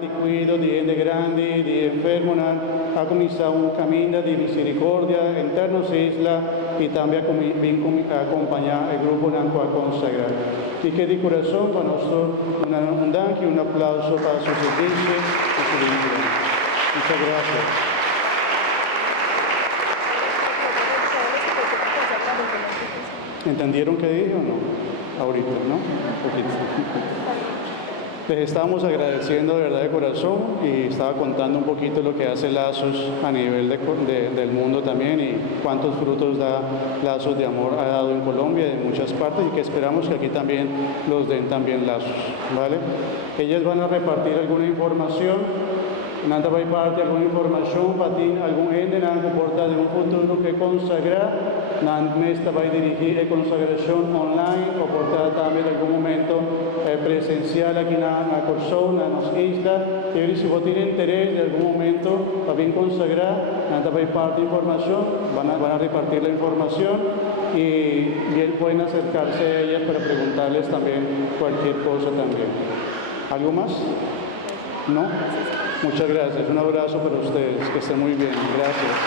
de cuidado de gente grande, de enfermo, ha comenzado un camino de misericordia interno isla y también acompañar el grupo Nanco a consagrar. Y que de corazón para nosotros un dank y un aplauso para su servicio y su vida. Muchas gracias. ¿Entendieron qué dije o no? Ahorita, ¿no? Un poquito. Les estamos agradeciendo de verdad de corazón y estaba contando un poquito lo que hace Lazos a nivel del mundo también y cuántos frutos da Lazos de Amor ha dado en Colombia y en muchas partes y que esperamos que aquí también los den también Lazos, ¿vale? Ellas van a repartir alguna información. Nada va a parte alguna información para ti, algún ente, nada comporta de un futuro que consagrar, nada esta va a dirigir la consagración online o portar también algún momento presencial aquí en la persona, en las islas. Y si vos tienes interés de algún momento para bien consagrar, nada va a parte información, van a repartir la información y bien pueden acercarse a ellas para preguntarles también cualquier cosa también. ¿Algo más? ¿No? Muchas gracias. Un abrazo para ustedes. Que estén muy bien. Gracias.